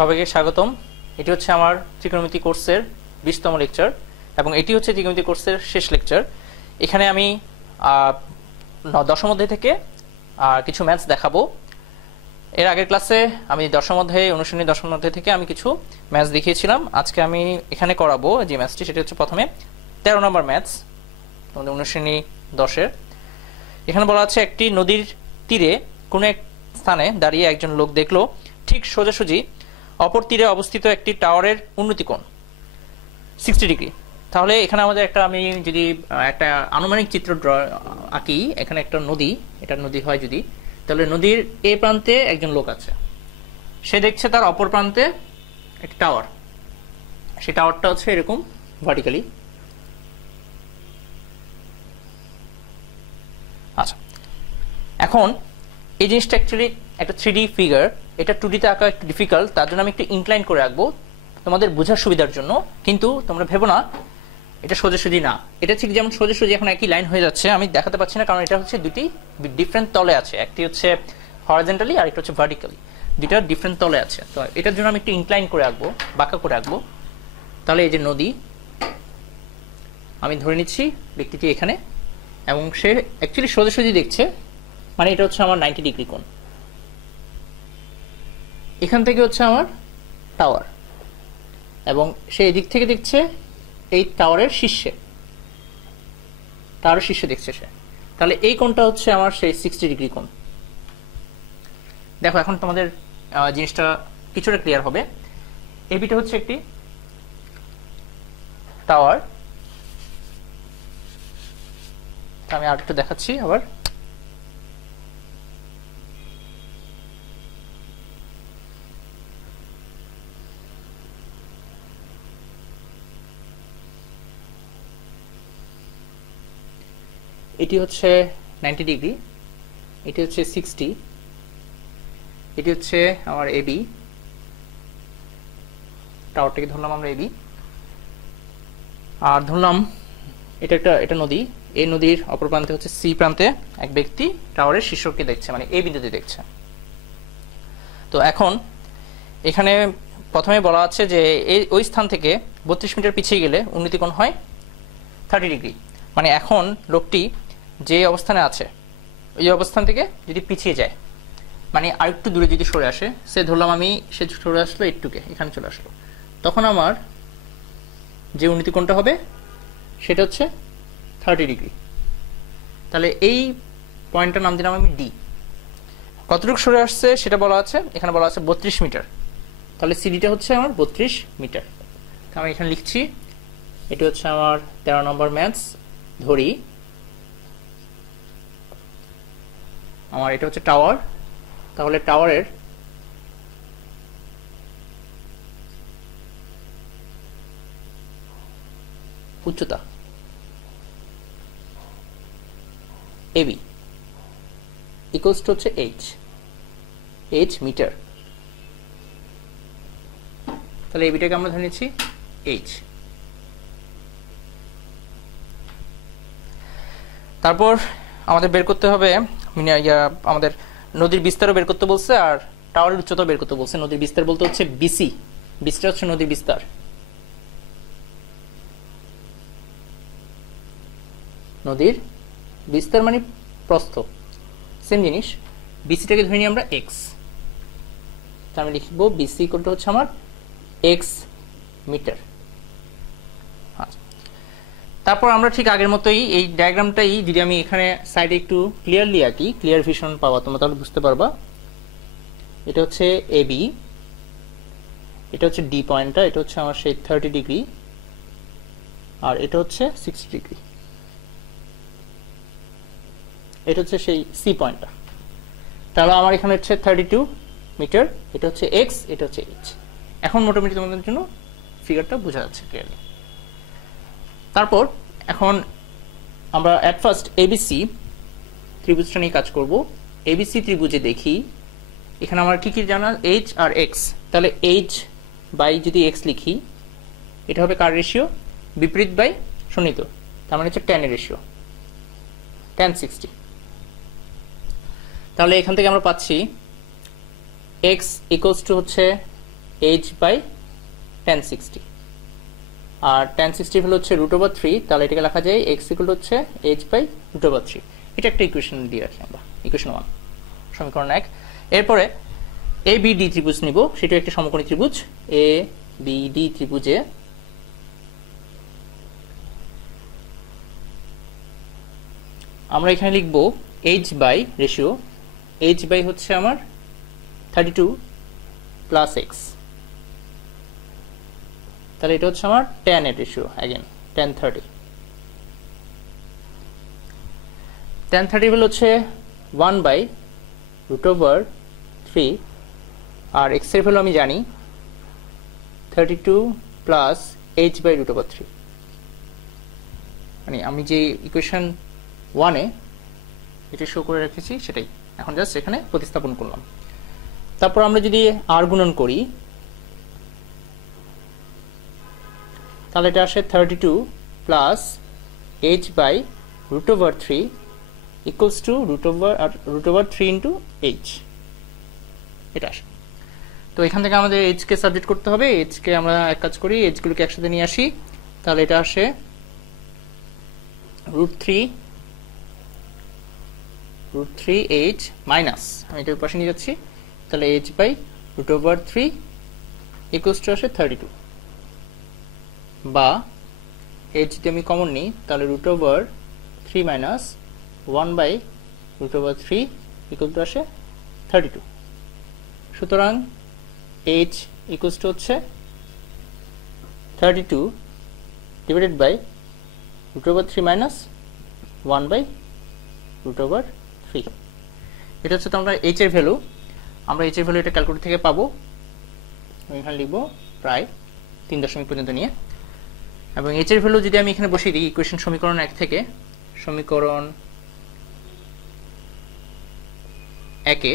সবাইকে স্বাগতম। এটি হচ্ছে আমার ত্রিকোণমিতি কোর্সের বিশতম লেকচার এবং এটি হচ্ছে ত্রিকোণমিতি কোর্সের শেষ লেকচার। এখানে আমি দশম অধ্যায় থেকে কিছু ম্যাথস দেখাবো। এর আগের ক্লাসে আমি দশম অধ্যায়ে, অনুশীলনী দশম অধ্যায় থেকে আমি কিছু ম্যাথস দেখিয়েছিলাম। আজকে আমি এখানে করাবো যে ম্যাথসটি, সেটি হচ্ছে প্রথমে তেরো নম্বর ম্যাথস, তোমাদের অনুশীলনী দশের। এখানে বলা আছে, একটি নদীর তীরে কোনো এক স্থানে দাঁড়িয়ে একজন লোক দেখল, ঠিক সোজাসুজি অপর তীরে অবস্থিত একটি টাওয়ারের উন্নতি কোণ সিক্সটি ডিগ্রি তাহলে এখানে আমাদের একটা আমি যদি একটা আনুমানিক চিত্র ড্র আঁকি, এখানে একটা নদী, এটা নদী হয় যদি, তাহলে নদীর এ প্রান্তে একজন লোক আছে। সে দেখছে তার অপর প্রান্তে একটি টাওয়ার। সেই টাওয়ারটা হচ্ছে এরকম ভার্টিক্যালি আচ্ছা এখন এই জিনিসটা অ্যাকচুয়ালি একটা থ্রি ফিগার এটা টু ডিতে আঁকা একটু ডিফিকাল্ট তার জন্য আমি একটু ইনক্লাইন করে আঁকবো তোমাদের বোঝার সুবিধার জন্য। কিন্তু তোমরা ভেবো না, এটা সোজাসুজি না। এটা ঠিক যেমন সোজাসুজি এখন একই লাইন হয়ে যাচ্ছে, আমি দেখাতে পাচ্ছি না, কারণ এটা হচ্ছে দুটি ডিফারেন্ট তলে আছে। একটি হচ্ছে হরিজেন্টালি আর একটা হচ্ছে ভার্টিক্যালি দুইটা ডিফারেন্ট তলে আছে। তো এটার জন্য আমি একটু ইনক্লাইন করে আঁকবো, বাঁকা করে আঁকবো। তাহলে এই যে নদী, আমি ধরে নিচ্ছি ব্যক্তিটি এখানে, এবং সে অ্যাকচুয়ালি সোজাসুজি দেখছে মানে এটা হচ্ছে আমার নাইনটি ডিগ্রি কোণ। এখান থেকে হচ্ছে আমার টাওয়ার এবং সে এদিক থেকে দেখছে এই টাওয়ারের শীর্ষে। টাওয়ারের শীর্ষে দেখছে সে। তাহলে এই কোণটা হচ্ছে আমার সেই সিক্সটি ডিগ্রি কোণ। দেখো, এখন তোমাদের জিনিসটা কিছুটা ক্লিয়ার হবে। এবিটা হচ্ছে একটি টাওয়ার আমি আর একটু দেখাচ্ছি আবার। এটি হচ্ছে নাইনটি ডিগ্রি এটি হচ্ছে সিক্সটি এটি হচ্ছে আমার এবি টাওয়ারটাকে ধরলাম আমরা এবি আর ধরলাম এটা একটা, এটা নদী, এই নদীর অপর প্রান্তে হচ্ছে সি প্রান্তে এক ব্যক্তি টাওয়ারের শীর্ষকে দেখছে মানে এই বিন্দুতে দেখছে। তো এখন এখানে প্রথমে বলা আছে যে এই ওই স্থান থেকে বত্রিশ মিটার পিছিয়ে গেলে উন্নতি উন্নতিকোণ হয় থার্টি ডিগ্রি মানে এখন লোকটি যে অবস্থানে আছে, ওই অবস্থান থেকে যদি পিছিয়ে যায় মানে আরেকটু দূরে যদি সরে আসে, সে ধরলাম আমি, সে সরে আসলো একটুকে এখানে চলে আসলো। তখন আমার যে উন্নতিকোণটা হবে, সেটা হচ্ছে থার্টি ডিগ্রি তাহলে এই পয়েন্টটার নাম দিলাম আমি ডি কতটুকু সরে আসছে সেটা বলা আছে, এখানে বলা আছে বত্রিশ মিটার। তাহলে সিডিটা হচ্ছে আমার বত্রিশ মিটার। আমি এখানে লিখছি, এটি হচ্ছে আমার তেরো নম্বর ম্যাথস ধরি। আমার এটা হচ্ছে টাওয়ার তাহলে টাওয়ারের উচ্চতা এবি ইকুয়ালস টু হচ্ছে এইচ এইচ মিটার তাহলে এবিটাকে আমরা ধরে নিচ্ছি এইচ তারপর আমাদের বের করতে হবে আমাদের নদীর বিস্তারও বের করতে বলছে আর টাওয়ারের উচ্চতা বের করতে বলছে। নদীর বিস্তার বলতে হচ্ছে বিসি বিসটা হচ্ছে নদীর বিস্তার। নদীর বিস্তার মানে প্রস্থ। সেম জিনিস। বিসিটাকে ধরে নিই আমরা এক্স আমি লিখব বিসি কোনটা হচ্ছে আমার এক্স মিটার তারপর আমরা ঠিক আগের মতোই এই ডায়াগ্রামটাই যদি আমি এখানে সাইডে একটু ক্লিয়ারলি আঁকি ক্লিয়ার ভিশন পাওয়া, তোমরা তাহলে বুঝতে পারবা। এটা হচ্ছে এ বি এটা হচ্ছে ডি পয়েন্টটা, এটা হচ্ছে আমার সেই থার্টি ডিগ্রি আর এটা হচ্ছে সিক্সটি ডিগ্রি এটা হচ্ছে সেই সি পয়েন্টটা। তাহলে আমার এখানে হচ্ছে থার্টি টু মিটার এটা হচ্ছে এক্স এটা হচ্ছে এইচ এখন মোটামুটি তোমাদের জন্য ফিগারটা বোঝা যাচ্ছে ক্লিয়ারলি তারপর এখন আমরা অ্যাট ফার্স্ট এবিসি ত্রিভুজটা নিয়ে কাজ করব। এবিসি ত্রিভুজে দেখি, এখানে আমার কী কী জানা? এইচ আর এক্স তাহলে এইচ বাই যদি এক্স লিখি, এটা হবে কার রেশিও বিপরীত বাই শোনিত তার মানে হচ্ছে টেনের রেশিও টেন সিক্সটি তাহলে এখান থেকে আমরা পাচ্ছি এক্স ইকুয়ালস টু হচ্ছে এইচ বাই টেন সিক্সটি আর টেন সিক্সটি হলো হচ্ছে রুট ওভার থ্রি তাহলে এটাকে লেখা যায় এক্স ইকুয়াল হচ্ছে H by root over three এটা একটা ইকুয়েশন দিয়ে রাখি আমরা ইকুয়েশন ওয়ান সমীকরণ এক। এরপরে এ বি ডি ত্রিভুজ নিব, সেটা একটি সমকোণী ত্রিভুজ। এ বি ডি ত্রিভুজে আমরা এখানে লিখব H by ratio H by হচ্ছে আমার থার্টি টু প্লাস এক্স তাহলে এটা হচ্ছে আমার টেন এর ratio again tan thirty tan thirty হলো হচ্ছে one by root over three আর এক্সের ভ্যালু আমি জানি thirty two plus H by root over three মানে আমি যে ইকুয়েশন ওয়ানে এটা শো করে রেখেছি সেটাই। এখন জাস্ট এখানে প্রতিস্থাপন করলাম। তারপর আমরা যদি আর গুণন করি তাহলে এটা আসে thirty two plus H by root over three equals to root over R root over three into H এটা আসে। তো এখান থেকে আমাদের এইচকে সাবজেক্ট করতে হবে। এইচকে আমরা এক কাজ করি এইচগুলোকে একসাথে নিয়ে আসি। তাহলে এটা আসে root three root three H minus আমি এটা পাশে নিয়ে যাচ্ছি। তাহলে H by root over three equals to আসে থার্টি টু বা এইচ যদি আমি কমন নিই, তাহলে root over three minus one by root over three equal to আসে থার্টি টু সুতরাং এইচ ইকুয়ালস টু হচ্ছে thirty two divided by root over three minus one by root over three এটা হচ্ছে তো আমরা এইচ এর ভ্যালু আমরা H এর ভ্যালু এটা ক্যালকুলেটর থেকে পাবো। এখানে লিখব প্রায় তিন দশমিক পর্যন্ত নিয়ে। এবং এইচ এর ভ্যালু যদি আমি এখানে বসিয়ে দিই ইকুয়েশন সমীকরণ এক থেকে, সমীকরণ একে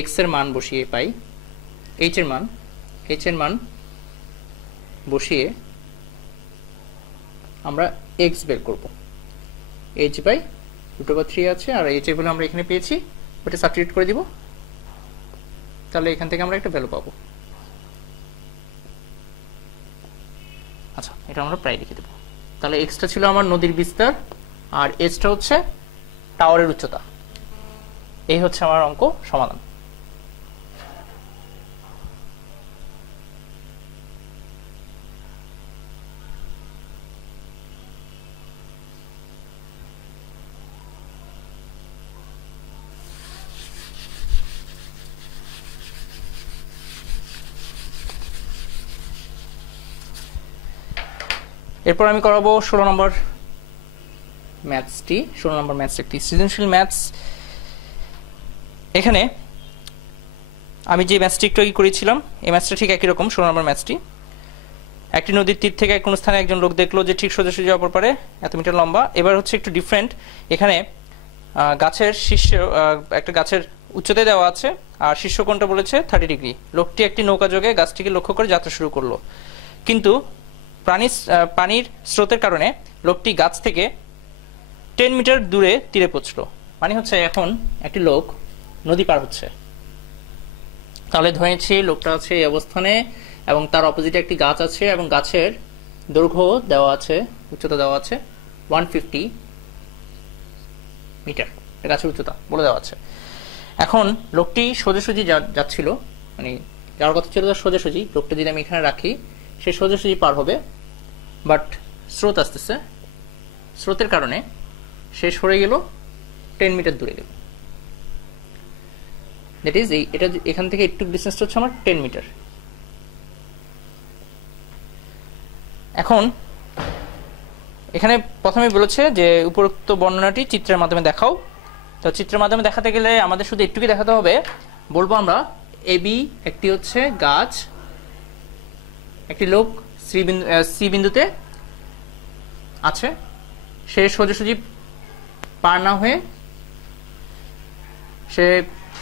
এক্সের মান বসিয়ে পাই এইচ এর মান এইচ এর মান বসিয়ে আমরা এক্স বের করব। H by root over three আছে, আর এইচ এর ভ্যালু আমরা এখানে পেয়েছি ওটা সাবস্টিটিউট করে দিব। তাহলে এখান থেকে আমরা একটা ভ্যালু পাবো আচ্ছা এটা আমরা প্রায় লিখে দেবো। তাহলে এক্সটা ছিল আমার নদীর বিস্তার, আর এক্সটা হচ্ছে টাওয়ারের উচ্চতা। এই হচ্ছে আমার অঙ্ক সমাধান। এরপর আমি করাবো ষোলো নম্বর ম্যাথসটি, ষোলো নম্বর ম্যাথস একটি সৃজনশীল ম্যাথস। এখানে আমি যে ম্যাথসটি একটু আগে করেছিলাম, এই ম্যাথসটা ঠিক একই রকম, ষোলো নম্বর ম্যাথসটি। একটি নদীর তীর থেকে কোনো স্থানে একজন লোক দেখল যে ঠিক সোজাসুজি অপর পারে, এত মিটার লম্বা। এবার হচ্ছে একটু ডিফারেন্ট এখানে গাছের শীর্ষ একটা গাছের উচ্চতায় দেওয়া আছে, আর শীর্ষকোণটা বলেছে থার্টি ডিগ্রি লোকটি একটি নৌকা যোগে গাছটিকে লক্ষ্য করে যাত্রা শুরু করল। কিন্তু প্রাণী পানির স্রোতের কারণে লোকটি গাছ থেকে টেন মিটার দূরে তীরে পৌঁছলো। মানে হচ্ছে এখন একটি লোক নদী পার হচ্ছে। তাহলে ধরেছি লোকটা আছে এই অবস্থানে এবং তার অপোজিটে একটি গাছ আছে এবং গাছের দৈর্ঘ্য দেওয়া আছে, উচ্চতা দেওয়া আছে ওয়ান ফিফটি মিটার। গাছের উচ্চতা বলে দেওয়া আছে। এখন লোকটি সোজাসুজি যাচ্ছিল মানে যাওয়ার কথা ছিল তার সোজাসুজি। লোকটা যদি আমি এখানে রাখি, সে সোজাসুজি পার হবে। বাট স্রোত আসতেছে। স্রোতের কারণে সে সরে গেল টেন মিটার দূরে গেল। দ্যাট ইজ এই, এটা এখান থেকে একটু ডিস্টেন্সটা হচ্ছে আমার টেন মিটার এখন এখানে প্রথমে বলেছে যে উপরোক্ত বর্ণনাটি চিত্রের মাধ্যমে দেখাও। তো চিত্রের মাধ্যমে দেখাতে গেলে আমাদের শুধু একটুকুই দেখাতে হবে। বলব আমরা এবি একটি হচ্ছে গাছ, একটি লোক সি বিন্দু সি বিন্দুতে আছে। সে সোজাসুজি পার না হয়ে সে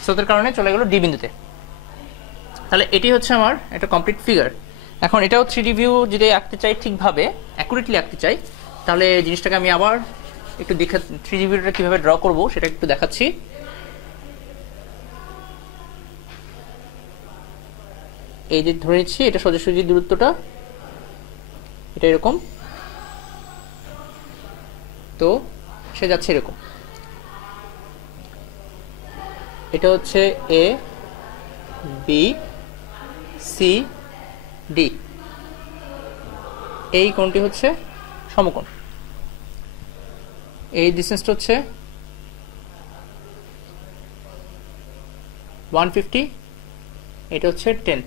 স্রোতের কারণে চলে গেল ডি বিন্দুতে। তাহলে এটি হচ্ছে আমার একটা কমপ্লিট ফিগার এখন এটাও থ্রি ডি ভিউ যদি আঁকতে চাই ঠিকভাবে অ্যাকুরেটলি আঁকতে চাই, তাহলে জিনিসটাকে আমি আবার একটু দেখা থ্রি ডি ভিউটা কীভাবে ড্র করব সেটা একটু দেখাচ্ছি। এই যে ধরে নিচ্ছি, এটা সোজাসুজি দূরত্বটা। এটা এরকম। তো, সে যাচ্ছে এরকম। এটা হচ্ছে এ বি সি ডি এই কোণটি হচ্ছে সমকোণ। এই ডিস্টেন্সটা হচ্ছে ওয়ান ফিফটি এটা হচ্ছে টেন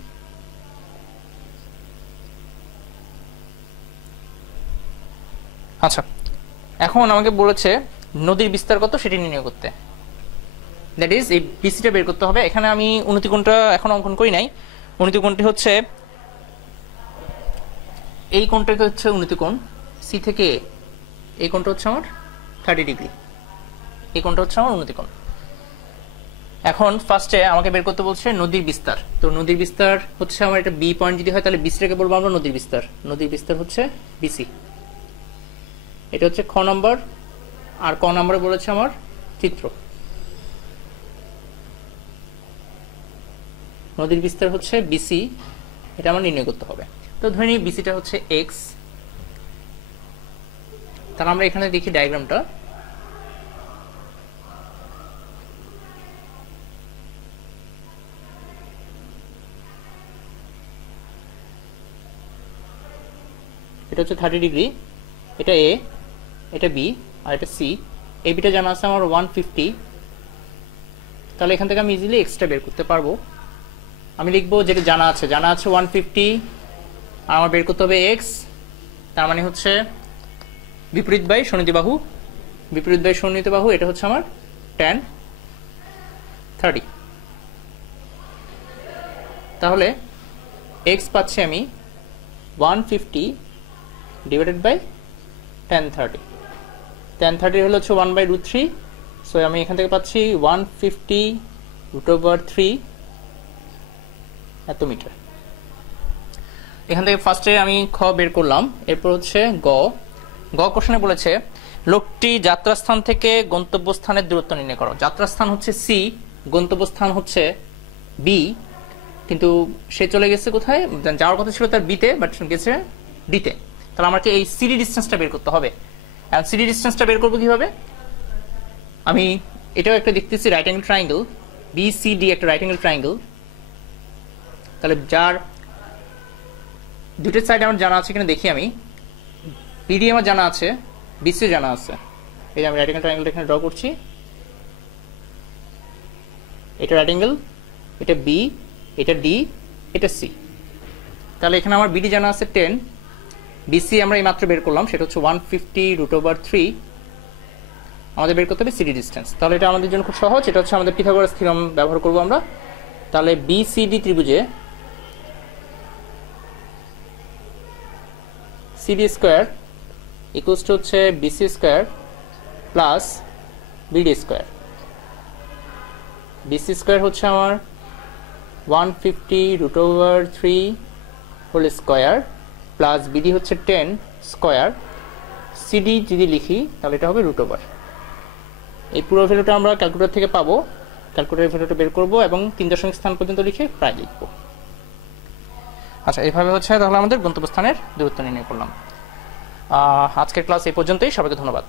আচ্ছা। এখন আমাকে বলেছে নদীর বিস্তার কত সেটি নির্ণয় করতে। দ্যাট ইজ এই বিসিটা বের করতে হবে। এখানে আমি উন্নতিকোণটা এখন অঙ্কন করি নাই। উন্নতিকোণটি হচ্ছে, এই কোণটাকে হচ্ছে উন্নতি উন্নতিকোণ সি থেকে এই কোণটা হচ্ছে আমার থার্টি ডিগ্রি এই কোণটা হচ্ছে আমার উন্নতি উন্নতিকোণ এখন ফার্স্টে আমাকে বের করতে বলছে নদীর বিস্তার। তো নদীর বিস্তার হচ্ছে আমার এটা বি পয়েন্ট যদি হয়, তাহলে বিসটাকে বলব আমরা নদীর বিস্তার। নদীর বিস্তার হচ্ছে বিসি এটা হচ্ছে খ নম্বর, আর ক নম্বরে বলেছে আমার চিত্র। নদীর বিস্তার হচ্ছে বিসি এটা আমার নির্ণয় করতে হবে। তো ধরে নিই বিসিটা হচ্ছে এক্স তাহলে আমরা এখানে দেখি ডায়াগ্রামটা এটা হচ্ছে থার্টি ডিগ্রি এটা এ এটা বি আর এটা সি এই বিটা জানা আছে আমার ওয়ান ফিফটি তাহলে এখান থেকে আমি ইজিলি এক্সট্রা বের করতে পারব। আমি লিখব যেটা জানা আছে। জানা আছে ওয়ান ফিফটি আর আমার বের করতে হবে এক্স তার মানে হচ্ছে বিপরীত বাই শনিতে বাহু বিপরীত বাই শনিতে বাহু এটা হচ্ছে আমার টেন থার্টি তাহলে এক্স পাচ্ছি আমি one fifty divided by ten thirty ten thirty হলো হচ্ছে one by root three so আমি এখান থেকে পাচ্ছি one fifty root over three এত মিটার এখান থেকে ফার্স্টে আমি খ বের করলাম। এরপর হচ্ছে গ। গ কোশ্চেনে বলেছে, লোকটি যাত্রাস্থান থেকে গন্তব্যস্থানের দূরত্ব নির্ণয় করো। যাত্রাস্থান হচ্ছে সি গন্তব্যস্থান হচ্ছে বি কিন্তু সে চলে গেছে কোথায়? যাওয়ার কথা ছিল তার বিতে বাট গেছে ডিতে তাহলে আমাকে এই সিডি ডিস্টেন্সটা বের করতে হবে। আর সিডি ডিস্টেন্সটা বের করব কীভাবে? আমি এটাও একটা দেখতেছি right angle triangle B C D একটা রাইট অ্যাঙ্গেল ট্রায়াঙ্গেল তাহলে যার দুটোর সাইড আমার জানা আছে কিনা দেখি আমি। বিডি আমার জানা আছে বিসি জানা আছে। এই যে আমি রাইট অ্যাঙ্গেল ট্রায়াঙ্গেলটা এখানে ড্র করছি। এটা রাইট অ্যাঙ্গেল এটা বি এটা ডি এটা সি তাহলে এখানে আমার বিডি জানা আছে টেন বিসি আমরা এই মাত্র বের করলাম, সেটা হচ্ছে one fifty root over three আমাদের বের করতে হবে সিডি ডিস্টেন্স তাহলে এটা আমাদের জন্য খুব সহজ, এটা হচ্ছে আমাদের পিথাগোরাস থিওরাম ব্যবহার করব আমরা। তাহলে বিসিডি ত্রিভুজে সিডি স্কোয়ার ইকুয়ালস টু হচ্ছে BC square plus BD square BC square হচ্ছে আমার one fifty root over three whole square plus BD হচ্ছে টেন স্কোয়ার, সিডি যদি লিখি তাহলে এটা হবে রুট ওভার। এই পুরো ভ্যালুটা আমরা ক্যালকুলেটর থেকে পাবো ক্যালকুলেটার ভ্যালুটা বের করব এবং তিন দশমিক স্থান পর্যন্ত লিখে প্রায় লিখব। আচ্ছা এইভাবে হচ্ছে তাহলে আমাদের গন্তব্যস্থানের দূরত্ব নির্ণয় করলাম। আজকের ক্লাস এই পর্যন্তই, সবাইকে ধন্যবাদ।